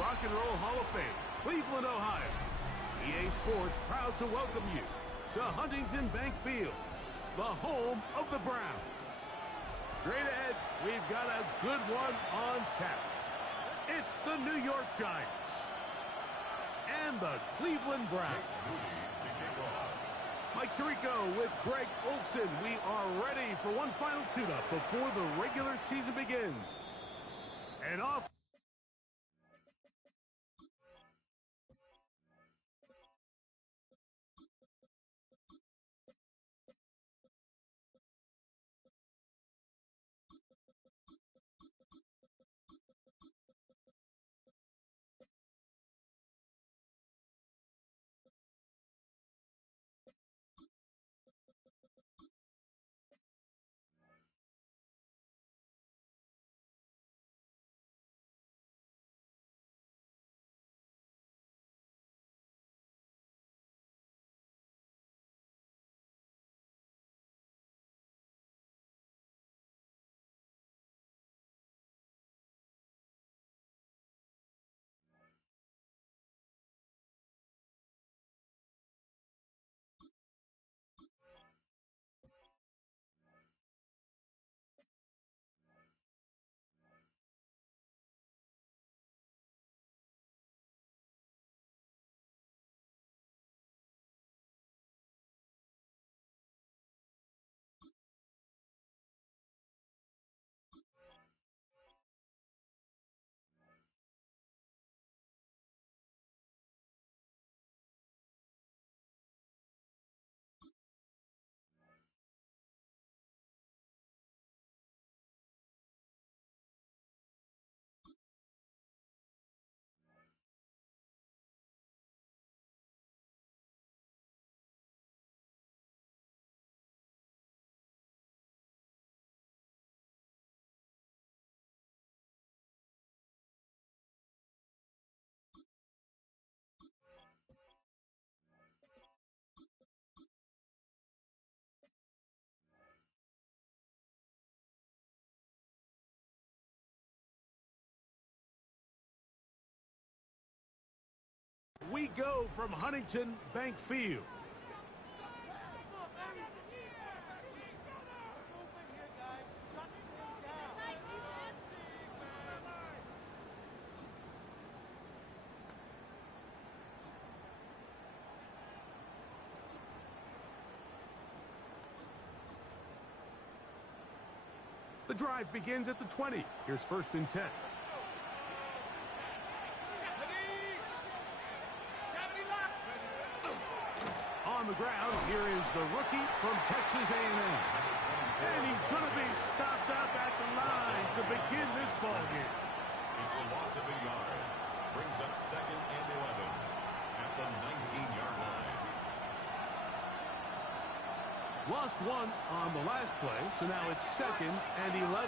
Rock and Roll Hall of Fame, Cleveland, Ohio. EA Sports proud to welcome you to Huntington Bank Field, the home of the Browns. Straight ahead, we've got a good one on tap. It's the New York Giants and the Cleveland Browns. Mike Tirico with Greg Olson. We are ready for one final tune-up before the regular season begins. And off. We go from Huntington Bank Field. The drive begins at the 20. Here's 1st and 10. On the ground, here is the rookie from Texas A&M. And he's going to be stopped up at the line to begin this ballgame. It's a loss of a yard. Brings up 2nd and 11 at the 19-yard line. Lost one on the last play, so now it's 2nd and 11.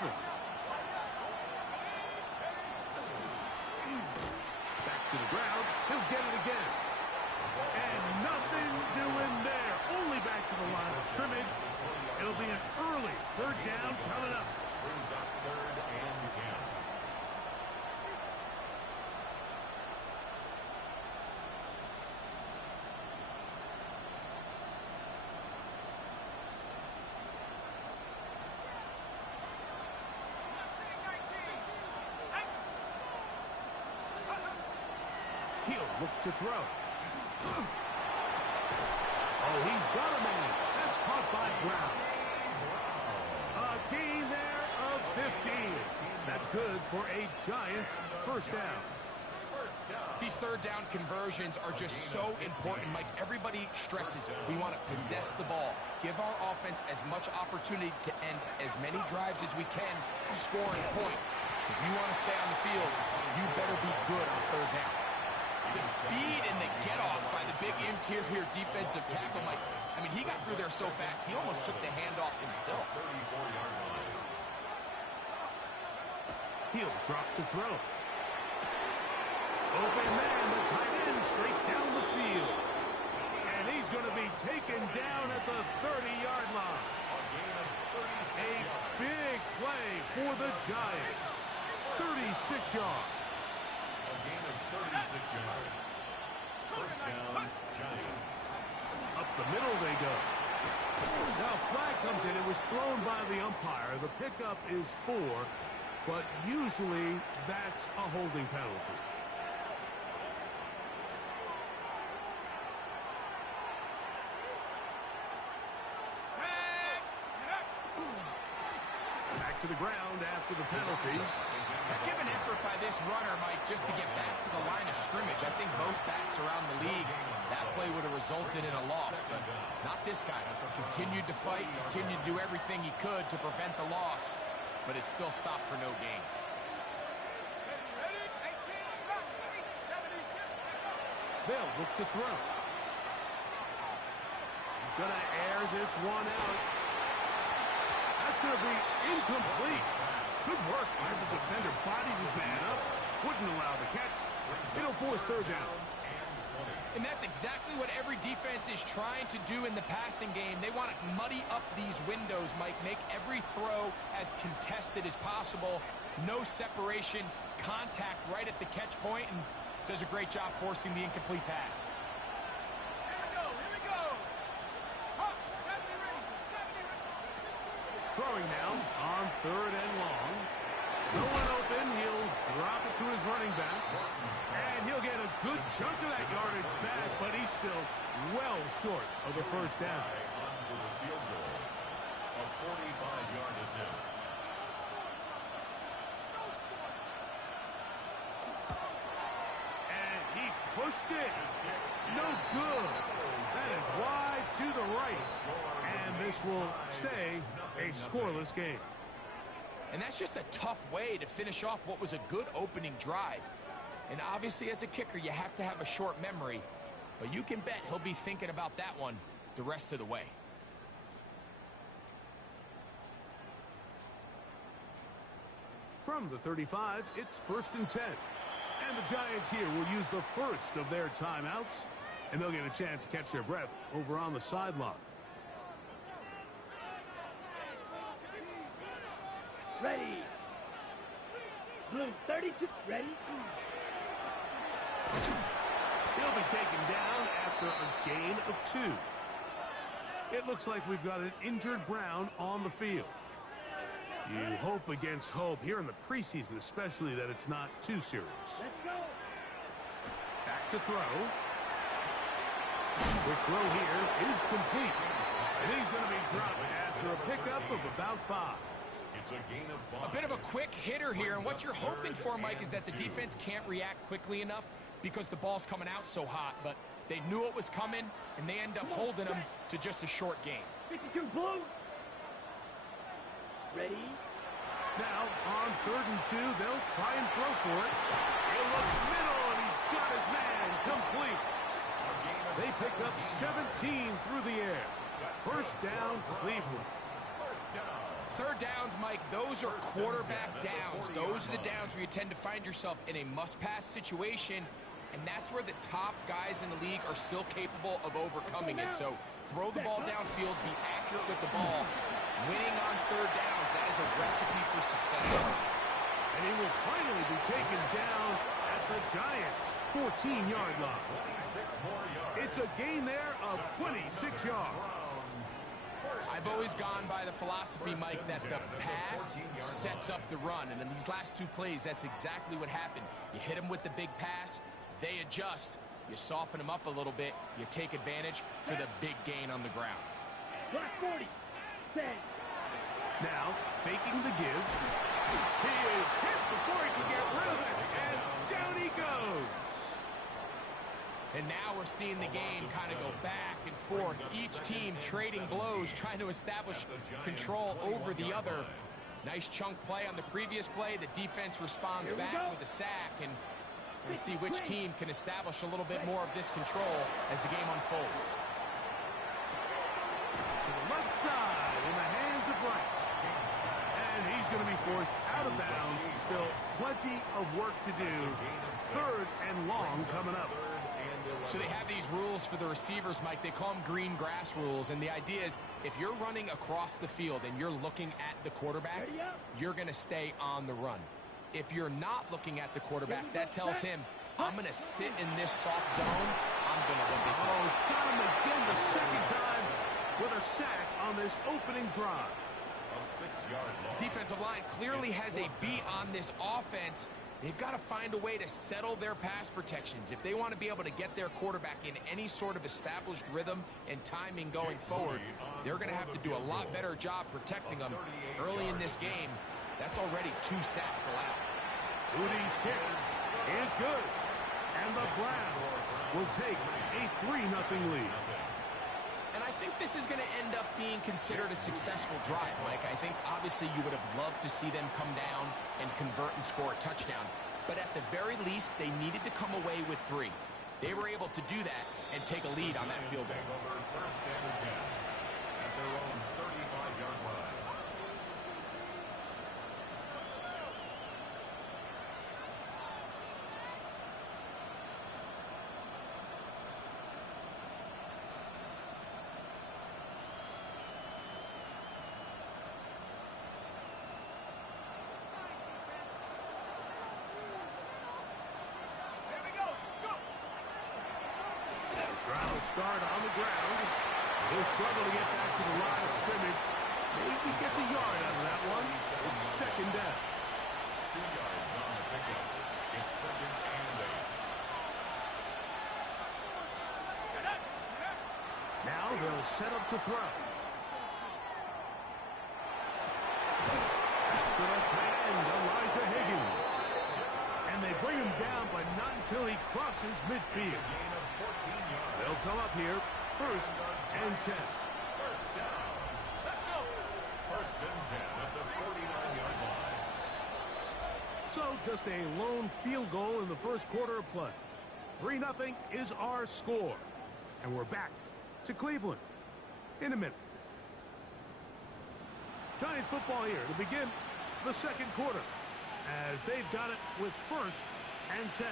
Back to the ground. He'll get it again. And nothing doing there. Only back to the line of scrimmage. It'll be an early 3rd down coming up. Brings up 3rd and 10. He'll look to throw. Oh, he's got a man. That's caught by Brown. A gain there of 15. That's good for a Giants 1st down. These 3rd down conversions are just so important, Mike. Everybody stresses we want to possess the ball, give our offense as much opportunity to end as many drives as we can, scoring points. If you want to stay on the field, you better be good on 3rd down. The speed and the get-off by the big interior defensive tackle, Mike. I mean, he got through there so fast, he almost took the handoff himself. 34-yard line. He'll drop to throw. Open man, the tight end, straight down the field. And he's going to be taken down at the 30-yard line. A big play for the Giants. 36 yards. A gain of the middle they go. Now flag comes in. It was thrown by the umpire. The pickup is 4, but usually that's a holding penalty. Back to the ground after the penalty. Give an effort by this runner, Mike, just to get back to the line of scrimmage. I think most backs around the league, that play would have resulted in a loss, but not this guy. Continued to fight, continued to do everything he could to prevent the loss, but it still stopped for no gain. They'll look to throw. He's going to air this one out. That's going to be incomplete. Good work by the defender. Bodied his man up. Wouldn't allow the catch. It'll force third down. And that's exactly what every defense is trying to do in the passing game. They want to muddy up these windows, Mike. Make every throw as contested as possible. No separation, contact right at the catch point, and does a great job forcing the incomplete pass. Here we go. Up, 70 range, 70 range. Throwing now on third and long. No one open. He'll drop it to his running back. And he'll get a good chunk of that yardage back, but he's still well short of the first down. Onto the field goal. A 45-yard attempt. And he pushed it. No good. That is wide to the right. And this will stay a scoreless game. And that's just a tough way to finish off what was a good opening drive. And obviously, as a kicker, you have to have a short memory. But you can bet he'll be thinking about that one the rest of the way. From the 35, it's 1st and 10. And the Giants here will use the first of their timeouts. And they'll get a chance to catch their breath over on the sideline. Ready. Blue, 32. Ready. He'll be taken down after a gain of 2. It looks like we've got an injured Brown on the field. You hope against hope here in the preseason, especially that it's not too serious. Let's go. Back to throw. The throw here is complete. And he's going to be dropped after a pickup of about 5. It's a gain of 5. A bit of a quick hitter here, and what you're hoping for, Mike, is that the defense can't react quickly enough because the ball's coming out so hot, but they knew it was coming, and they end up holding them to just a short gain. 52, blue. Ready. Now, on 3rd and 2, they'll try and throw for it. He'll look middle, and he's got his man complete. They pick up 17 through the air. First down, Cleveland. Third downs, Mike, those are quarterback downs. Those are the downs where you tend to find yourself in a must-pass situation, and that's where the top guys in the league are still capable of overcoming it. So throw the ball downfield, be accurate with the ball. Winning on third downs, that is a recipe for success. And he will finally be taken down at the Giants' 14-yard line. 26 more yards. It's a gain there of 26 yards. I've always gone by the philosophy, Mike, that the pass sets up the run. And in these last 2 plays, that's exactly what happened. You hit them with the big pass, they adjust. You soften them up a little bit, you take advantage for the big gain on the ground. Block 40. 10. Now, faking the give. He is hit before he can get rid of it, and down he goes. And now we're seeing the game kind of go back and forth. Each team trading blows, trying to establish control over the other. Nice chunk play on the previous play. The defense responds back with a sack, and we'll see which team can establish a little bit more of this control as the game unfolds. To the left side in the hands of Rice. And he's going to be forced out of bounds. Still plenty of work to do. 3rd and long coming up. So they have these rules for the receivers, Mike. They call them green grass rules. And the idea is if you're running across the field and you're looking at the quarterback, you're going to stay on the run. If you're not looking at the quarterback, that tells him I'm going to sit in this soft zone. I'm going to limp it. Oh, got him again the second time with a sack on this opening drive. A 6-yard loss. This defensive line clearly has a beat on this offense. They've got to find a way to settle their pass protections. If they want to be able to get their quarterback in any sort of established rhythm and timing going forward, they're going to have to do a lot better job protecting them early in this game. That's already 2 sacks allowed. Udi's kick is good. And the Browns will take a 3-0 lead. And I think this is going to end up being considered a successful drive, Mike. I think obviously you would have loved to see them come down and convert and score a touchdown. But at the very least, they needed to come away with 3. They were able to do that and take a lead on that field goal. First and 10 at their own 35-yard line. Browns start on the ground. He'll struggle to get back to the line of scrimmage. Maybe gets a yard out of that one. It's second down. 2 yards on the pickup. It's second and 8. Now they'll set up to throw. To the tight end, Elijah Higgins. And they bring him down, but not until he crosses midfield. They'll come up here, first and 10. First down. Let's go. First and 10 at the 49-yard line. So just a lone field goal in the first quarter of play. 3-0 is our score. And we're back to Cleveland in a minute. Giants football here to begin the second quarter as they've got it with first and 10.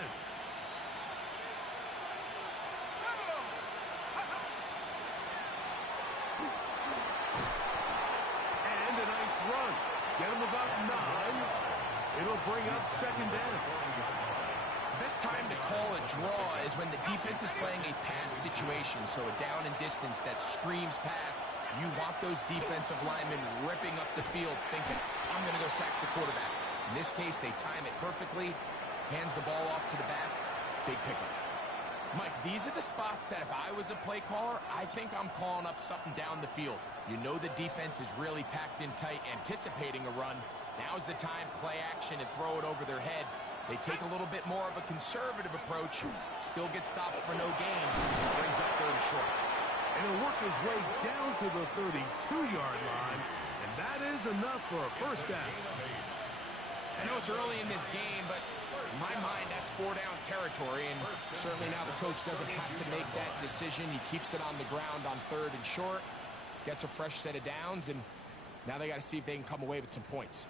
And a nice run. Get him about 9. It'll bring up second down. The best time to call a draw is when the defense is playing a pass situation, so a down and distance that screams pass. You want those defensive linemen ripping up the field thinking, I'm going to go sack the quarterback. In this case, they time it perfectly, hands the ball off to the back, big pickup. Mike, these are the spots that if I was a play caller, I think I'm calling up something down the field. You know the defense is really packed in tight, anticipating a run. Now's the time, play action and throw it over their head. They take a little bit more of a conservative approach, still get stopped for no gain, brings up third and short. And he'll work his way down to the 32-yard line, and that is enough for a first down. I know it's early in this game, but in my mind, that's 4-down territory, and certainly now the coach doesn't have to make that decision. He keeps it on the ground on third and short, gets a fresh set of downs, and now they got to see if they can come away with some points.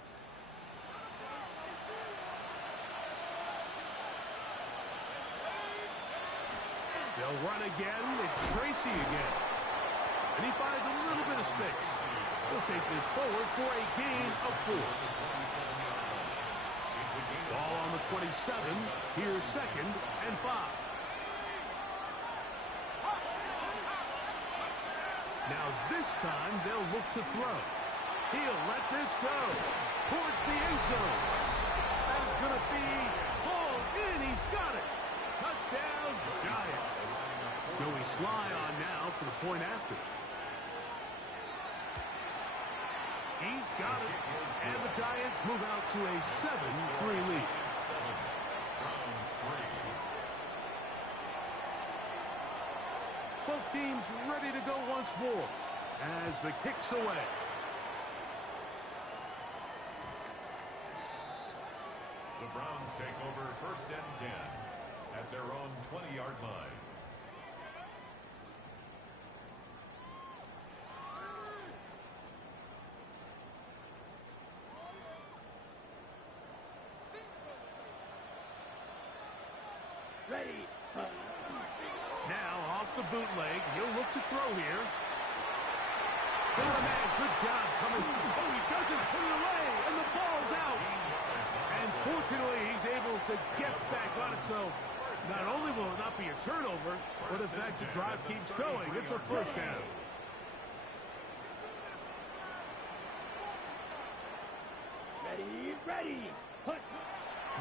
They'll run again. It's Tracy again. And he finds a little bit of space. He'll take this forward for a gain of 4. Ball on the 27. Here's second and 5. Now this time they'll look to throw. He'll let this go towards the end zone. That is going to be hauled in. He's got it. Touchdown, Giants. Joey Sly on now for the point after. He's got it. And the Giants move out to a 7-3 lead. Browns 3. Both teams ready to go once more as the kick's away. The Browns take over first and 10 at their own 20-yard line. Ready. Now off the bootleg, he'll look to throw here. Got a man, good job coming. Oh, he doesn't put it away, and the ball's out. And fortunately, he's able to get back on it, so Not only will it not be a turnover, but in fact the drive keeps going. It's a first down. Ready. Hunt.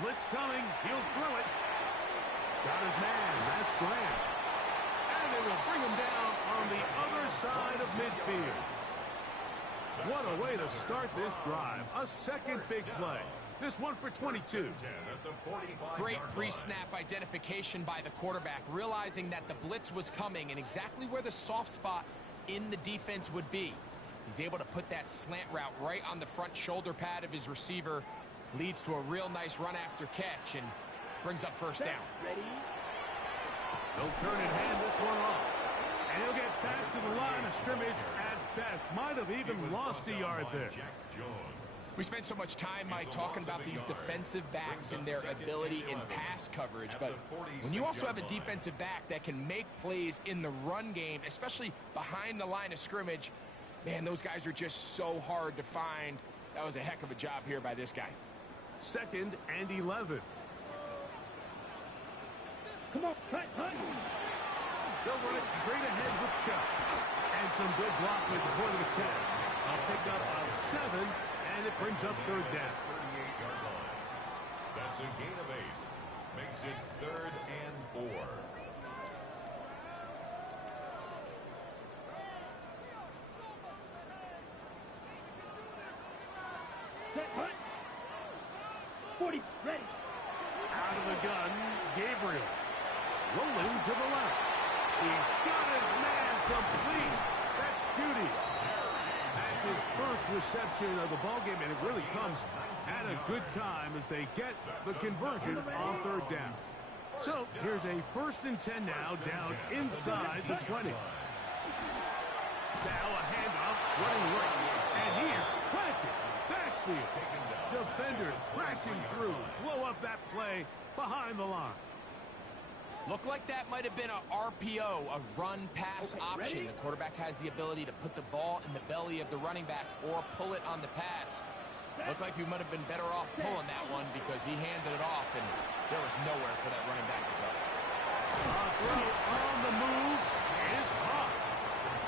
Blitz coming. He'll throw it. Got his man. That's Grant. And they will bring him down on the other side of midfield. What a way to start this drive. A second big play. This one for 22. Great pre-snap identification by the quarterback, realizing that the blitz was coming and exactly where the soft spot in the defense would be. He's able to put that slant route right on the front shoulder pad of his receiver. Leads to a real nice run after catch and brings up first down. Ready. They'll turn and hand this one off. And he'll get back to the line of scrimmage at best. Might have even lost a yard there. We spent so much time, Mike, talking about these defensive backs and their ability in pass coverage. But when you also have a defensive back that can make plays in the run game, especially behind the line of scrimmage, man, those guys are just so hard to find. That was a heck of a job here by this guy. 2nd and 11. Come on, Hunt. They'll run it straight ahead with Chubb. And some good blocking at the point of attack. A pickup of 7, and it brings up third down. 38-yard line. That's a gain of 8. Makes it 3rd and 4. Set, Hunt. 40, ready. Out of the gun, Gabriel. Rolling to the left. He's got his man complete. That's Judy. That's his first reception of the ballgame, and it really comes at a good time as they get the conversion on third down. So here's a 1st and 10 now, down inside the 20. Now a handoff, running right, and he is planted. Backfield. Defenders crashing through. Blow up that play behind the line. Looked like that might have been a RPO, a run-pass option. The quarterback has the ability to put the ball in the belly of the running back or pull it on the pass. Looked like we might have been better off pulling that one because he handed it off, and there was nowhere for that running back to go. A throw on the move is caught.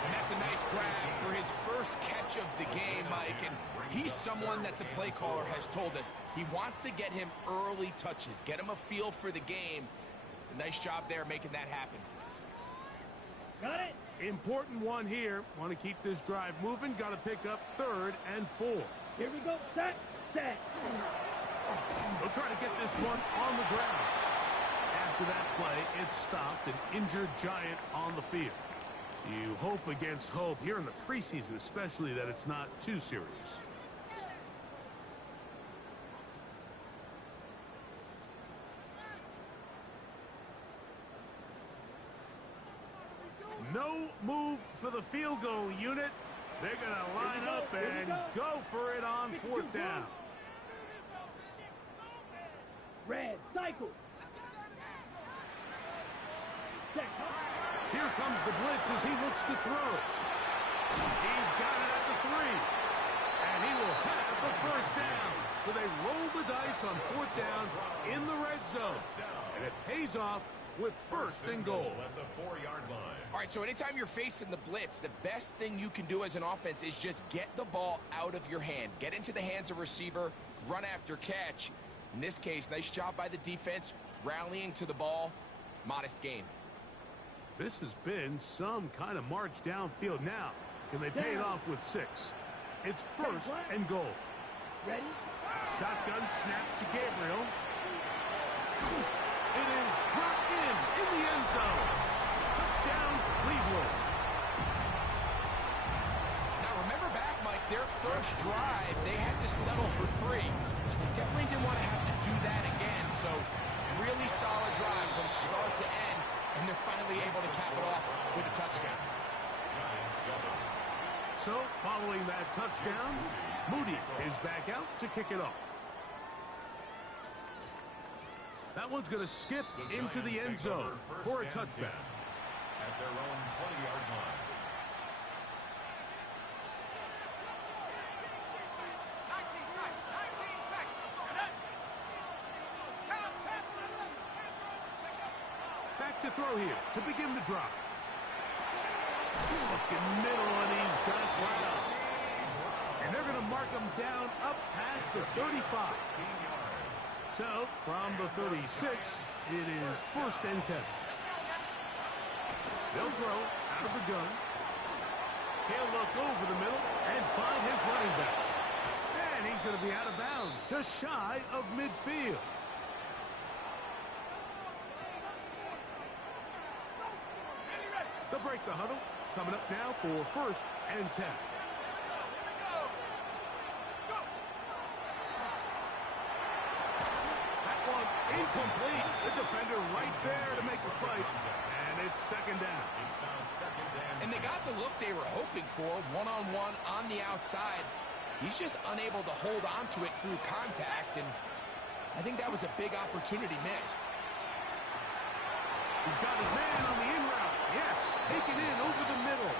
And that's a nice grab for his first catch of the game, Mike. And he's someone that the play caller has told us he wants to get him early touches, get him a feel for the game. Nice job there making that happen. Got it. Important one here. Want to keep this drive moving. Got to pick up 3rd and 4. Here we go. Set. They'll try to get this one on the ground. After that play, it stopped. An injured Giant on the field. You hope against hope here in the preseason, especially, that it's not too serious. No move for the field goal unit. They're going to line up and go for it on 4th down. Red, cycle. Here comes the blitz as he looks to throw. He's got it at the 3. And he will have the first down. So they roll the dice on 4th down in the red zone. And it pays off with 1st and goal. At the 4-yard line. All right, so anytime you're facing the blitz, the best thing you can do as an offense is just get the ball out of your hand. Get into the hands of receiver, run after catch. In this case, nice job by the defense, rallying to the ball. Modest gain. This has been some kind of march downfield. Now, can they pay it off with 6? It's 1st and goal. Ready? Shotgun snap to Gabriel. It is brought in the end zone. Touchdown, Cleveland. Now remember back, Mike, their first drive, they had to settle for 3. So they definitely didn't want to have to do that again. So really solid drive from start to end, and they're finally able to cap it off with a touchdown. So following that touchdown, Moody is back out to kick it off. That one's going to skip into the end zone for a touchdown. At their own 20-yard line. 19 seconds. Count. to throw here to begin the drive. Looking middle, and he's got Brown. And they're going to mark him down up past the 35. So, from the 36, it is 1st and 10. They'll throw out of the gun. He'll look over the middle and find his running back. And he's going to be out of bounds, just shy of midfield. They'll break the huddle. Coming up now for 1st and 10. That one incomplete. The defender right there to make the play. And it's 2nd down. And they got the look they were hoping for, one-on-one on the outside. He's just unable to hold on to it through contact, and I think that was a big opportunity missed. He's got his man on the in route. Yes, taken in over the middle.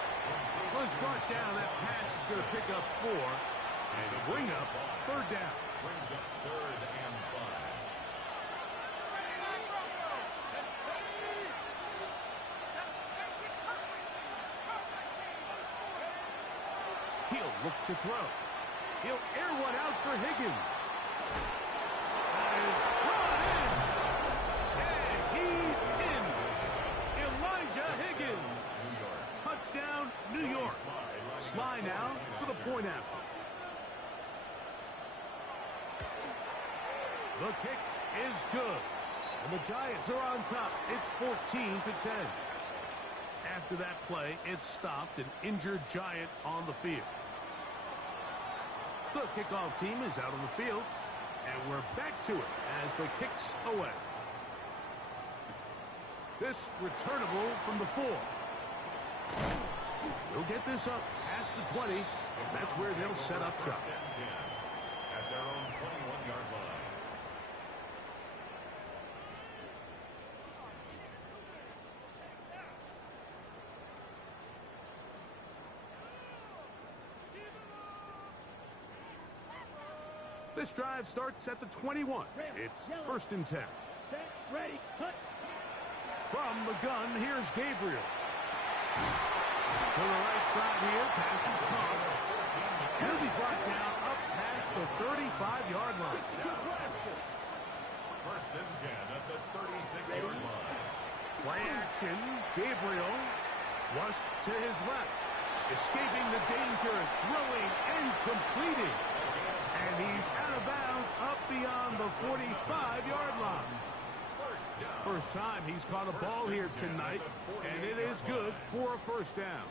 Was brought down. That pass is going to pick up 4 and bring up 3rd down. Brings up 3rd and 5. He'll look to throw. He'll air one out for Higgins. That is brought in. And he's in. Elijah Higgins. Touchdown, New York. Sly now for the point after. The kick is good. And the Giants are on top. It's 14-10. After that play, it stopped an injured Giant on the field. The kickoff team is out on the field, and we're back to it as the kick's away. This returnable from the 4. They'll get this up past the 20. That's where they'll set up shop. At their own 21-yard line. This drive starts at the 21. It's 1st and 10. Ready, cut. From the gun, here's Gabriel. To the right side here, passes caught. He'll be brought down up past the 35-yard line. 1st and 10 at the 36-yard line. Play action, Gabriel flushed to his left. Escaping the danger, throwing and completing. And he's out of bounds up beyond the 45-yard line. First time he's caught a ball here tonight, and it is good for a 1st down.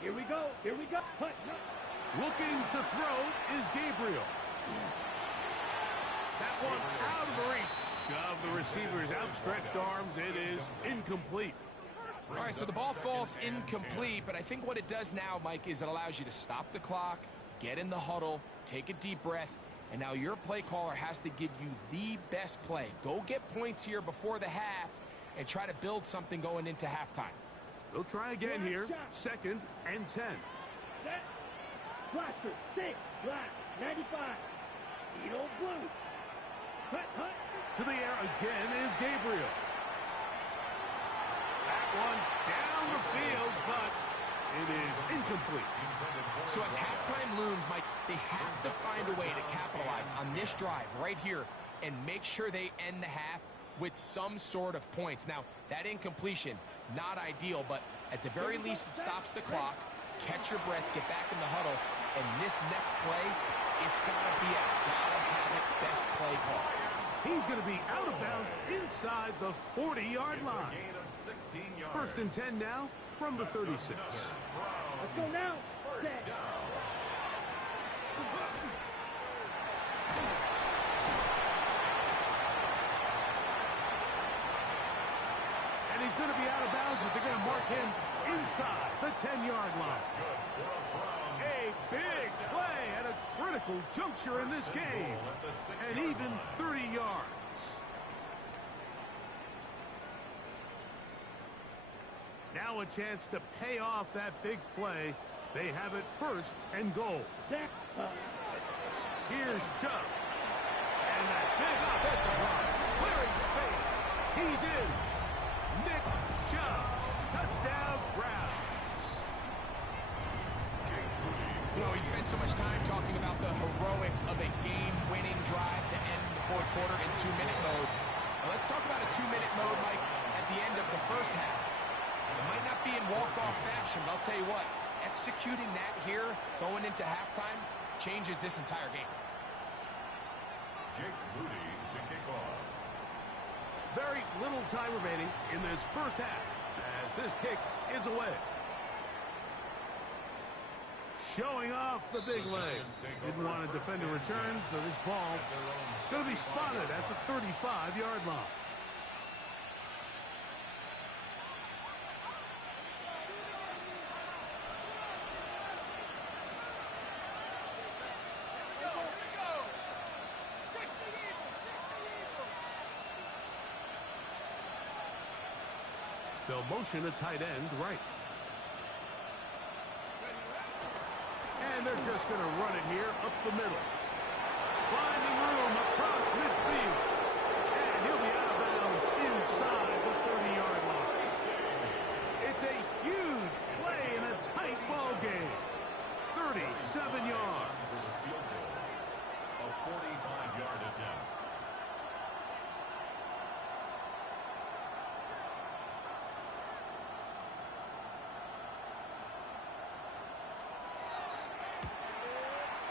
Here we go. Here we go. Cut. Looking to throw is Gabriel. That one out of the reach of the receiver's outstretched arms. It is incomplete. All right, so the ball falls incomplete, but I think what it does now, Mike, is it allows you to stop the clock, get in the huddle, take a deep breath, and now your play caller has to give you the best play. Go get points here before the half and try to build something going into halftime. They'll try again here. 2nd and 10. Set. Blaster. 6. Black. 95. Edo blue. Cut. To the air again is Gabriel. That one down the field, but it is incomplete. So as halftime looms, Mike, they have to find a way to capitalize on this drive right here and make sure they end the half with some sort of points. Now, that incompletion, not ideal, but at the very least, it stops the clock. Catch your breath, get back in the huddle, and this next play, it's got to be a gotta-have-it best play call. He's going to be out of bounds inside the 40-yard line. 1st and 10 now from the 36. Let's go now. First down. And he's going to be out of bounds, but they're going to mark him inside the 10-yard line. A big play at a critical juncture in this game. And even 30 yards. Now a chance to pay off that big play. They have it 1st and goal. Here's Here's Chubb. And that big offensive line. Clearing space. He's in. Nick Chubb. Touchdown, Browns. You know, we spent so much time talking about the heroics of a game-winning drive to end the fourth quarter in 2-minute mode. Now let's talk about a 2-minute mode, Mike, at the end of the first half. It might not be in walk-off fashion, but I'll tell you what, executing that here, going into halftime, changes this entire game. Jake Moody to kick off. Very little time remaining in this first half as this kick is away. Showing off the big leg. Didn't want to defend a return, so this ball going to be spotted at the 35-yard line. They'll motion a tight end right. And they're just going to run it here up the middle. Finding room across midfield. And he'll be out of bounds inside the 30-yard line. It's a huge play in a tight ball game. 37 yards. A 45-yard attempt.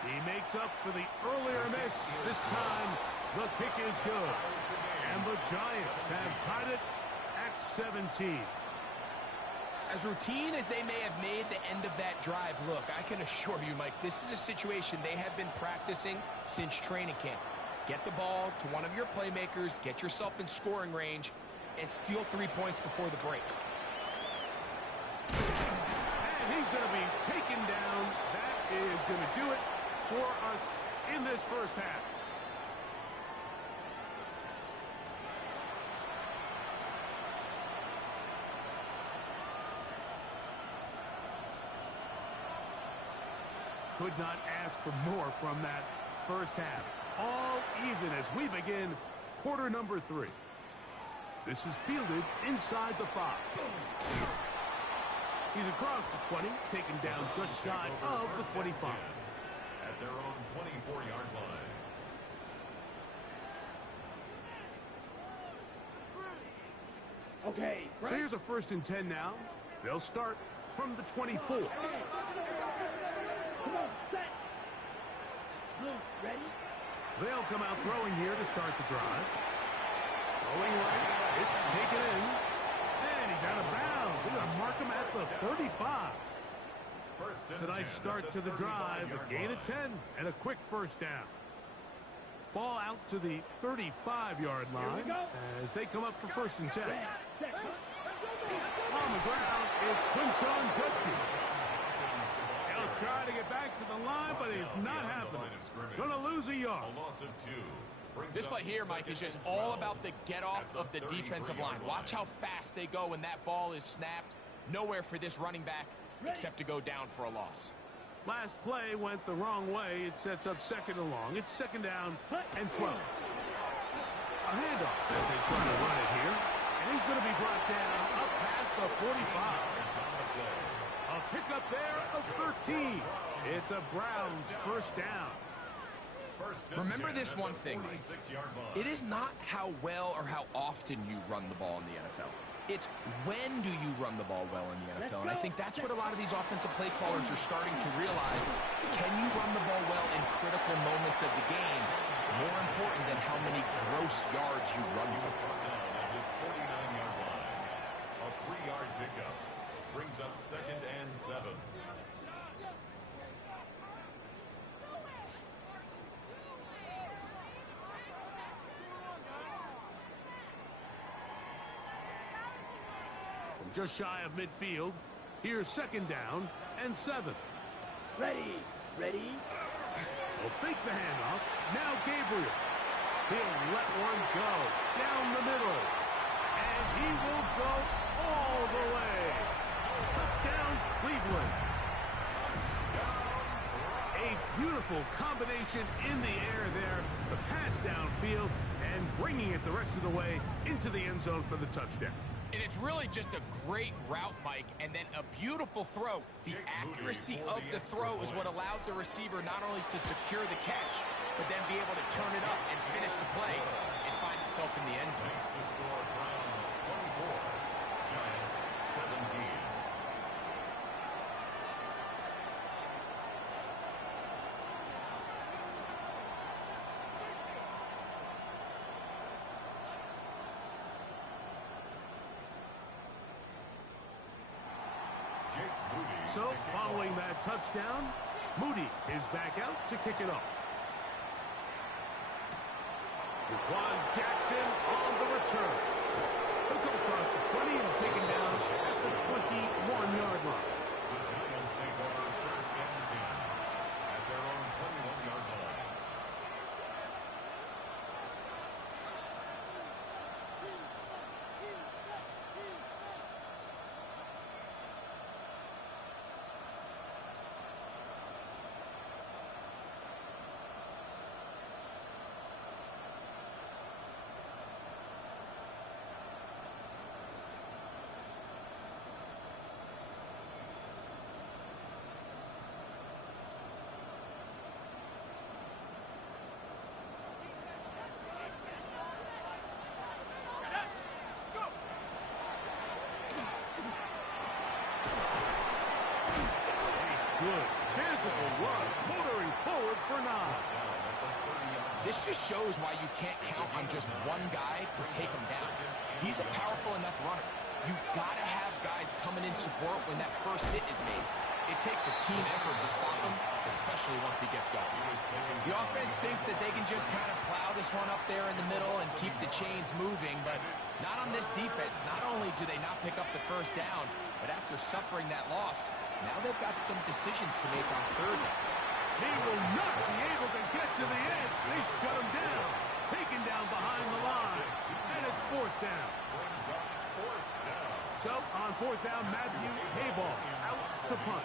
He makes up for the earlier miss. This time, the kick is good. And the Giants have tied it at 17. As routine as they may have made the end of that drive look, I can assure you, Mike, this is a situation they have been practicing since training camp. Get the ball to one of your playmakers, get yourself in scoring range, and steal 3 points before the break. And he's going to be taken down. That is going to do it for us in this first half. Could not ask for more from that first half. All even as we begin quarter number 3. This is fielded inside the 5. He's across the 20, taken down just shy of the 25. At their own 24-yard line. Okay. So here's a 1st and 10 now. They'll start from the 24. Come on, set. Blue, ready? They'll come out throwing here to start the drive. Throwing right. It's taken in. And he's out of bounds. They're going to mark him at the 35. Tonight's start to the drive, a gain of 10 and a quick first down. Ball out to the 35-yard line as they come up for 1st and 10. On the ground, it's Quinshawn Judkins. He'll try to get back to the line, but it's not happening. Going to lose a yard. A loss of 2. This play here, Mike, is just all about the get-off of the defensive line. Watch how fast they go when that ball is snapped. Nowhere for this running back except to go down for a loss. Last play went the wrong way. It sets up 2nd and long. It's 2nd down and 12. A handoff as they try to run it here. And he's going to be brought down up past the 45. A pickup there of 13. It's a Browns 1st down. Remember this one thing, Mike. It is not how well or how often you run the ball in the NFL. It's when do you run the ball well in the NFL, and I think that's what a lot of these offensive play callers are starting to realize. Can you run the ball well in critical moments of the game? More important than how many gross yards you run for. His 49-yard line. A 3-yard pickup brings up 2nd and 7. Just shy of midfield. Here's 2nd down and 7. Ready. Ready. He'll fake the handoff. Now Gabriel. He'll let one go down the middle. And he will go all the way. Touchdown, Cleveland. A beautiful combination in the air there. The pass downfield and bringing it the rest of the way into the end zone for the touchdown. And it's really just a great route, Mike, and then a beautiful throw. The accuracy of the throw is what allowed the receiver not only to secure the catch, but then be able to turn it up and finish the play and find himself in the end zone. Makes the score Browns 24, Giants 17. So, following that touchdown, Moody is back out to kick it off. Jaquan Jackson on the return. He'll come across the 20 and taken down at the 21-yard line. The Giants take over first and 10 at their own 21-yard line. Good physical run, motoring forward for 9. This just shows why you can't count on just one guy to take him down. He's a powerful enough runner. You gotta have guys coming in support when that first hit is made. It takes a team effort to stop him, especially once he gets going. The offense thinks that they can just kind of plow this one up there in the middle and keep the chains moving, but not on this defense. Not only do they not pick up the first down, but after suffering that loss, now they've got some decisions to make on third down. He will not be able to get to the edge. They shut him down. Taken down behind the line. And it's fourth down. So, on fourth down, Matthew Hayball out to punt.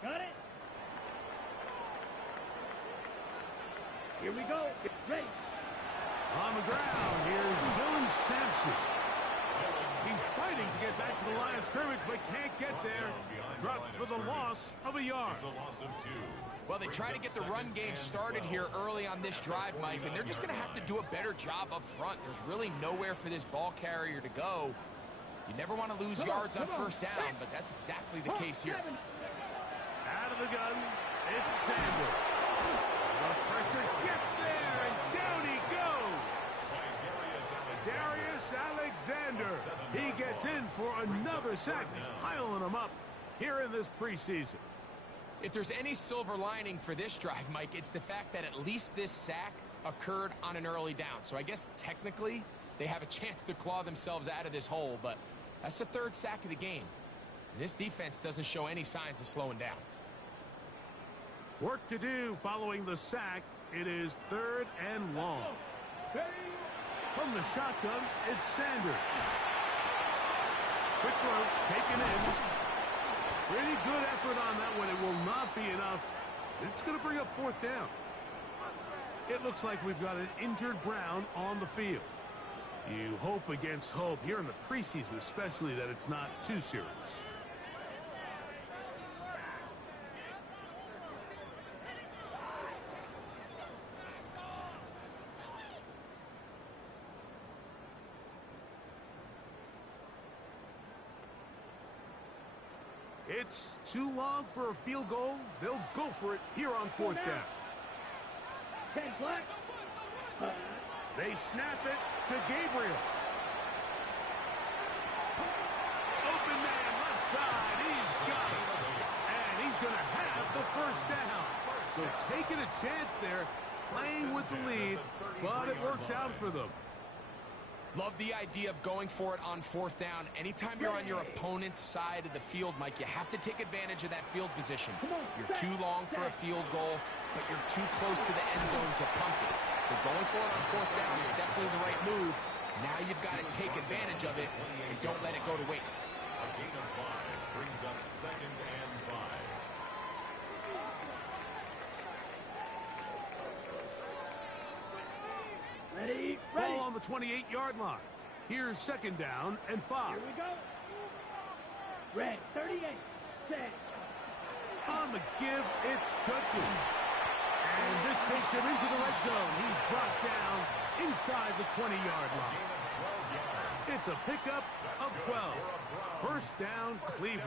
Got it? Here we go. Get ready. On the ground, here's Dylan Sampson. He's fighting to get back to the line of scrimmage, but can't get there. Dropped for the loss of a yard. It's a loss of 2. Well, they try to get the run game started here early on this drive, Mike, and they're just going to have to do a better job up front. There's really nowhere for this ball carrier to go. You never want to lose yards on first down, but that's exactly the case here. Out of the gun, it's Sanders. The pressure gets there, and down he goes. Darius Alexander. He gets in for another sack. He's piling them up here in this preseason. If there's any silver lining for this drive, Mike, it's the fact that at least this sack occurred on an early down. So I guess technically they have a chance to claw themselves out of this hole, but that's the third sack of the game. And this defense doesn't show any signs of slowing down. Work to do following the sack. It is third and long. From the shotgun, it's Sanders. Quick throw, taken in. Pretty good effort on that one. It will not be enough. It's going to bring up fourth down. It looks like we've got an injured Brown on the field. You hope against hope here in the preseason, especially, that it's not too serious. It's too long for a field goal. They'll go for it here on fourth down. They snap it to Gabriel. Open man left side. He's got it. And he's going to have the first down. So taking a chance there, playing with the lead, but it works out for them. Love the idea of going for it on fourth down. Anytime you're on your opponent's side of the field, Mike, you have to take advantage of that field position. You're too long for a field goal, but you're too close to the end zone to punt it. So going for it on fourth down is definitely the right move. Now you've got to take advantage of it and don't let it go to waste. A gain of 5 brings up 2nd and 5. Ready, Ball on the 28-yard line. Here's 2nd down and 5. Here we go. Red, 38, set. On the give, it's Judkins. And this takes him into the red zone. He's brought down inside the 20-yard line. It's a pickup of 12. First down, Cleveland.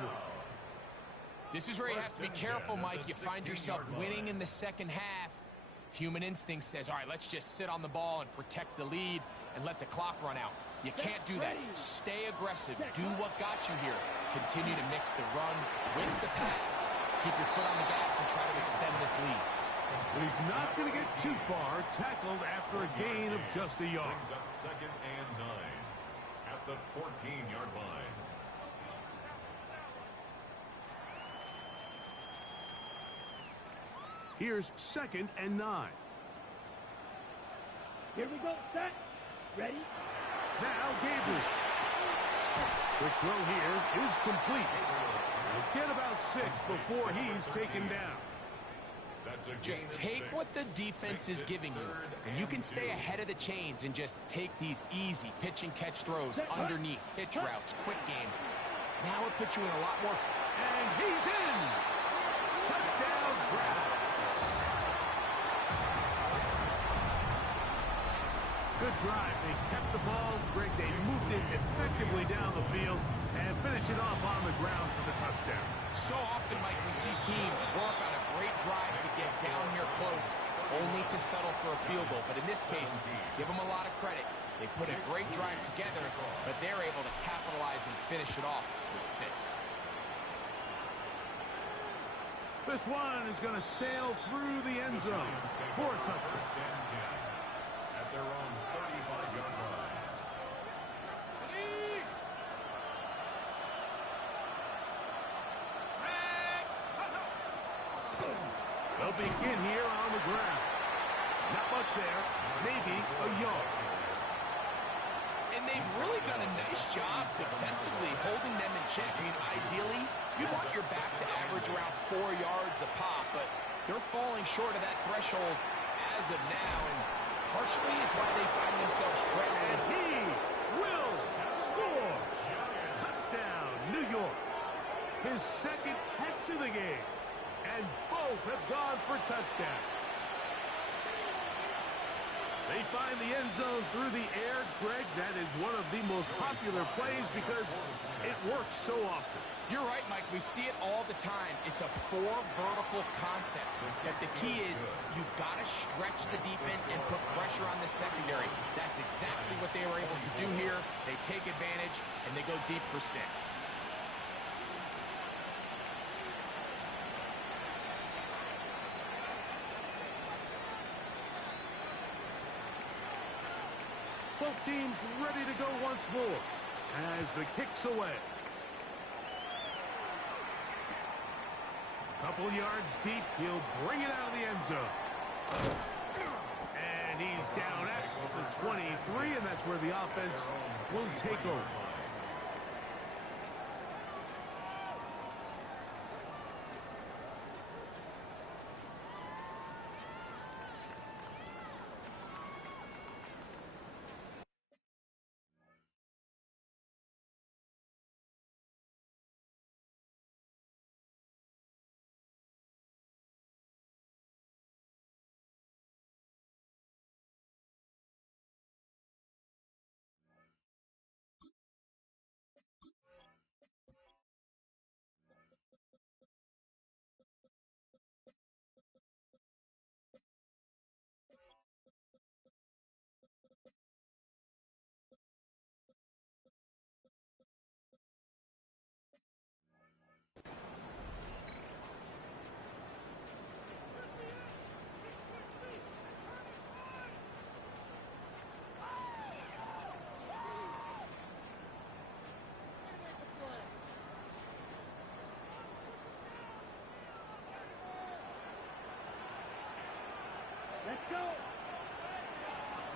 This is where you have to be careful, Mike. You find yourself winning in the second half. Human instinct says, all right, let's just sit on the ball and protect the lead and let the clock run out. You can't do that. Stay aggressive. Do what got you here. Continue to mix the run with the pass. Keep your foot on the gas and try to extend this lead. But he's not going to get too far. Tackled after a gain of just a yard. Brings up 2nd and 9 at the 14-yard line. Here's 2nd and 9. Here we go, set. Ready? Now Gabriel. The throw here is complete. He'll get about 6 before he's taken down. Just take what the defense is giving you, and you can stay ahead of the chains and just take these easy pitch and catch throws underneath, hitch routes, quick game. Now it puts you in a lot more... And he's in! Touchdown, Browns. Good drive. They kept the ball. Greg, they moved it effectively down the field and finish it off on the ground for the touchdown. So often, Mike, we see teams work on a great drive to get down here close, only to settle for a field goal. But in this case, give them a lot of credit. They put a great drive together, but they're able to capitalize and finish it off with 6. This one is going to sail through the end zone for a touchdown. At their own 35-yard line. They'll begin here on the ground. Not much there. Maybe a yard. And they've really done a nice job defensively holding them in check. I mean, ideally, you want your back to average around 4 yards a pop, but they're falling short of that threshold as of now, and partially it's why they find themselves trailing. And he will score. Touchdown, New York. His 2nd catch of the game. And both have gone for touchdowns. They find the end zone through the air. Greg, that is one of the most popular plays because it works so often. You're right, Mike. We see it all the time. It's a 4 vertical concept. But the key is you've got to stretch the defense and put pressure on the secondary. That's exactly what they were able to do here. They take advantage, and they go deep for 6. Both teams ready to go once more as the kick's away. Couple yards deep, he'll bring it out of the end zone. And he's down at the 23, and that's where the offense will take over.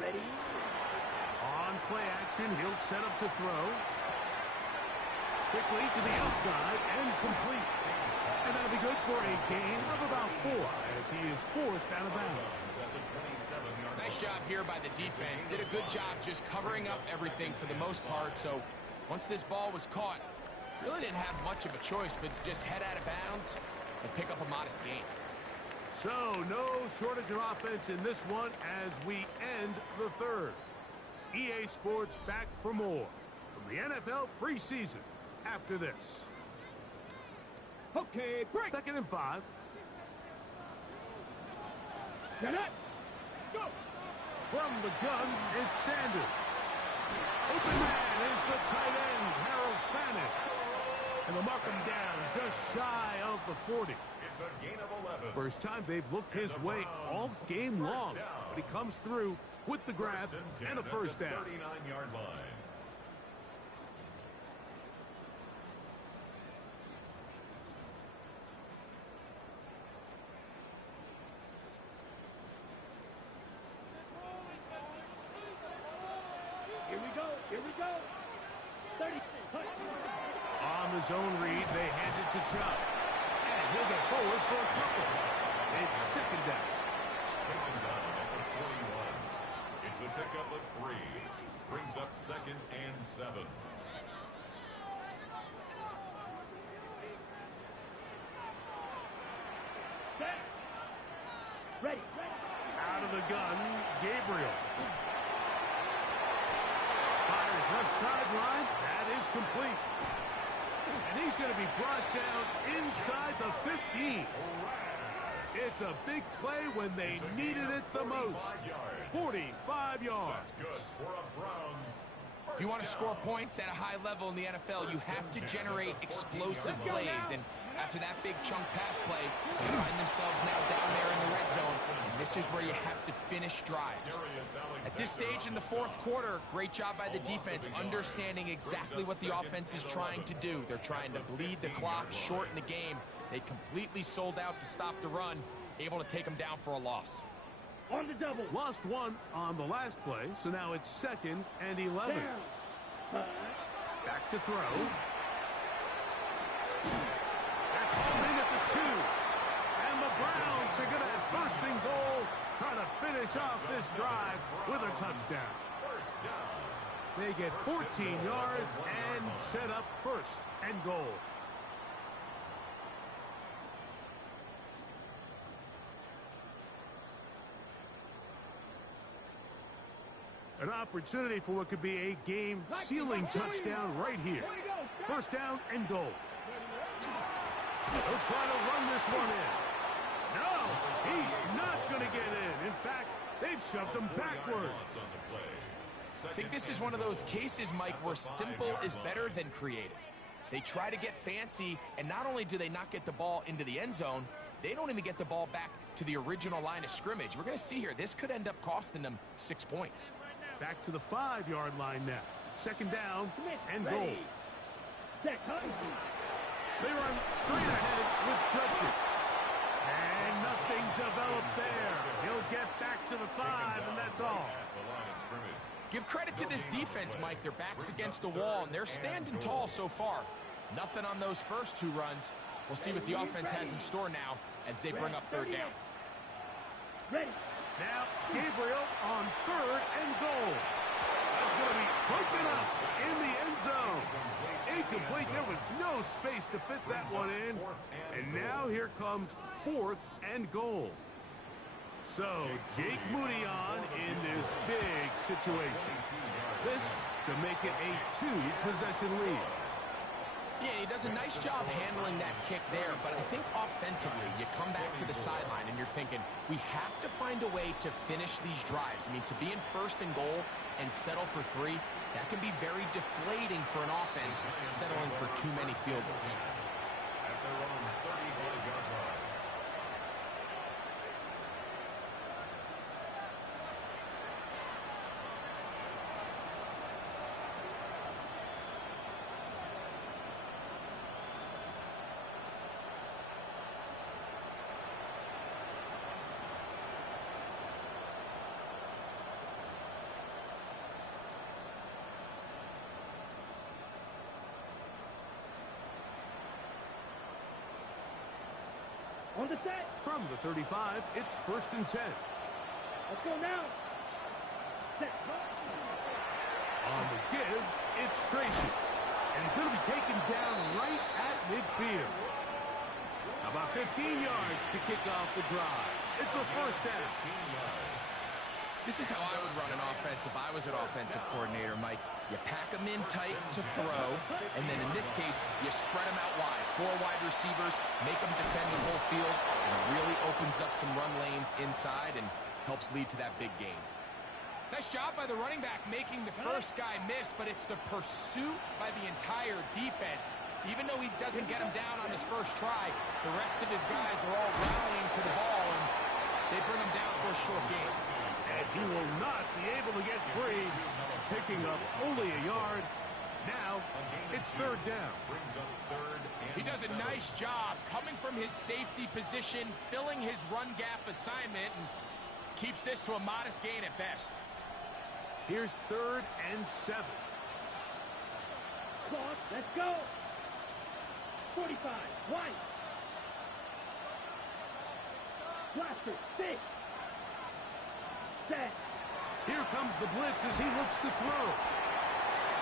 Ready? On play action, he'll set up to throw. Quickly to the outside and complete. And that'll be good for a gain of about 4 as he is forced out of bounds. Nice job here by the defense. Did a good job just covering up everything for the most part. So once this ball was caught, really didn't have much of a choice but to just head out of bounds and pick up a modest gain. So no shortage of offense in this one as we end the third. EA Sports back for more from the NFL preseason after this. Okay, break. 2nd and 5. Set up. Let's go. From the gun, it's Sanders. Open man is the tight end, Harold Fannin. And they'll mark him down just shy of the 40. It's a gain of 11. First time they've looked his way all game long, but he comes through with the grab and a first down. 39-yard line. Here we go. Here we go. 30. On the zone read, they hand it to Chubb. And he'll go forward for a couple. It's 2nd down. Taken down at the 41. It's a pickup of 3. Brings up 2nd and 7. Set. Ready. Out of the gun, Gabriel. Fires left sideline. That is complete. And he's going to be brought down inside the 15. It's a big play when they needed it the most. 45 yards. That's good for a Browns. If you want to score points at a high level in the NFL, you have to generate explosive plays. And after that big chunk pass play, they find themselves now down there in the red zone. And this is where you have to finish drives. At this stage in the 4th quarter, great job by the defense, understanding exactly what the offense is trying to do. They're trying to bleed the clock, shorten the game. They completely sold out to stop the run, able to take them down for a loss. On the double. Lost 1 on the last play, so now it's 2nd and 11. Back to throw. They're called in at the 2. And the Browns are going to have 1st and goal, trying to finish off this drive with a touchdown. They get 14 yards and set up 1st and goal. An opportunity for what could be a game-sealing touchdown right here. 1st down and goal. They'll try to run this one in. No, he's not going to get in. In fact, they've shoved him backwards. I think this is one of those cases, Mike, where simple is better than creative. They try to get fancy, and not only do they not get the ball into the end zone, they don't even get the ball back to the original line of scrimmage. We're going to see here, this could end up costing them 6 points. Back to the 5-yard line now. 2nd down and goal. Set. They run straight ahead with Judkins. And nothing developed there. He'll get back to the 5, and that's all. Give credit to this defense, Mike. Their back's against the wall, and they're standing tall so far. Nothing on those first 2 runs. We'll see what the offense has in store now as they bring up 3rd down. Ready. Now, Gabriel on 3rd and goal. That's going to be broken up in the end zone. Incomplete. There was no space to fit that one in. And now here comes 4th and goal. So, Jake Moody on in this big situation. This to make it a 2-possession lead. Yeah, he does a nice job handling that kick there, but I think offensively, you come back to the sideline and you're thinking, we have to find a way to finish these drives. I mean, to be in 1st and goal and settle for 3, that can be very deflating for an offense settling for too many field goals. At their own 35-yard line. On the set. From the 35, it's 1st and 10. Let's go now. Set. On the give, it's Tracy. And he's going to be taken down right at midfield. About 15 yards to kick off the drive. It's a 1st down. This is how I would run an offense if I was an offensive coordinator, Mike. You pack them in tight to throw, and then in this case, you spread them out wide. 4 wide receivers, make them defend the whole field, and it really opens up some run lanes inside and helps lead to that big game. Nice job by the running back making the first guy miss, but it's the pursuit by the entire defense. Even though he doesn't get him down on his first try, the rest of his guys are all rallying to the ball, and they bring him down for a short game. And he will not be able to get free, picking up only a yard. Now, it's 3rd down. He does a nice job coming from his safety position, filling his run gap assignment, and keeps this to a modest gain at best. Here's 3rd and 7. Clock, let's go. 45, wide. Blaster, 6. Set. Here comes the blitz as he looks to throw.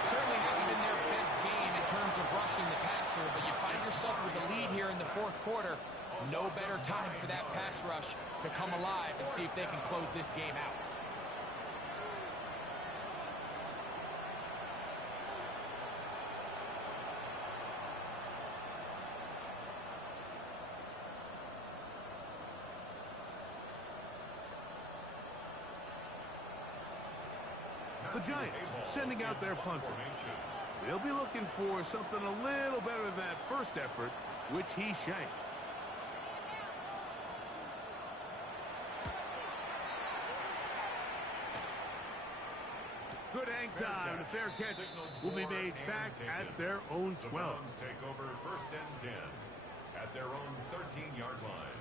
Certainly hasn't been their best game in terms of rushing the passer, but you find yourself with a lead here in the 4th quarter. No better time for that pass rush to come alive and see if they can close this game out. The Giants sending out their punter. They'll be looking for something a little better than that first effort, which he shanked. Good hang time. The fair catch will be made back at their own 12. The Browns take over 1st and 10 at their own 13-yard line.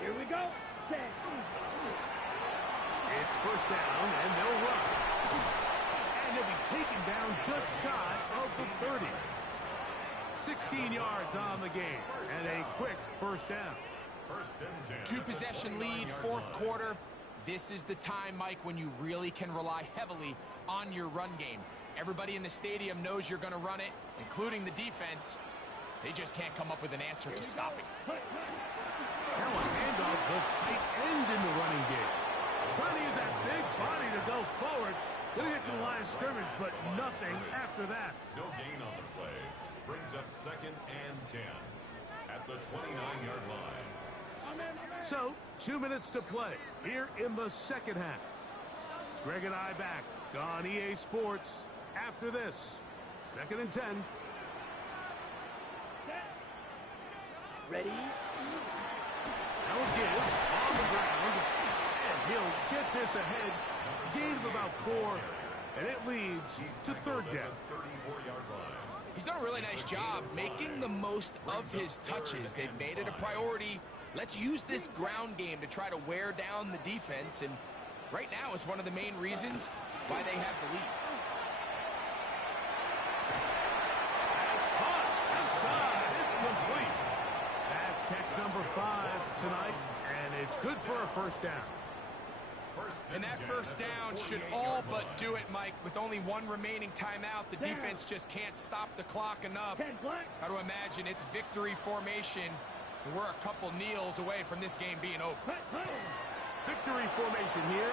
Here we go. Set. It's 1st down, and they'll run. And he'll be taken down just shy of the 30. 16 yards on the game, and a quick 1st down. 1st and 10. 2-possession lead, 4th quarter. This is the time, Mike, when you really can rely heavily on your run game. Everybody in the stadium knows you're going to run it, including the defense. They just can't come up with an answer to stop it. Now a handoff to tight end in the running game. Trying to use that big body to go forward. Gonna get to the line of scrimmage, but nothing after that. No gain on the play. Brings up 2nd and 10 at the 29-yard line. So, 2 minutes to play here in the 2nd half. Greg and I back on EA Sports after this. 2nd and 10. Ready? Now a give on the ground, and he'll get this ahead. Gain of about 4, and it leads to 3rd down. 34-yard line. He's done a really nice job making the most of his touches. They've made it a priority. Let's use this ground game to try to wear down the defense, and right now it's one of the main reasons why they have the lead. It's caught outside. It's complete. That's catch number 5 tonight, and it's good for a 1st down. And that 1st down should all but do it, Mike. With only 1 remaining timeout, the defense just can't stop the clock enough. Got to imagine it's victory formation. And we're a couple kneels away from this game being over. Victory formation here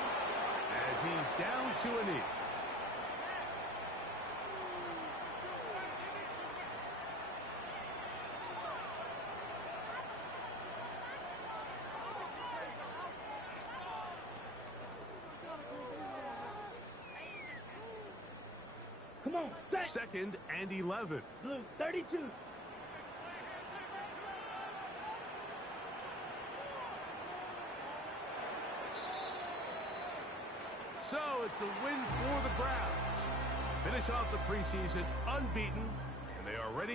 as he's down to a knee. Come on, set. 2nd and 11. Blue, 32. So it's a win for the Browns. finish off the preseason unbeaten, and they are ready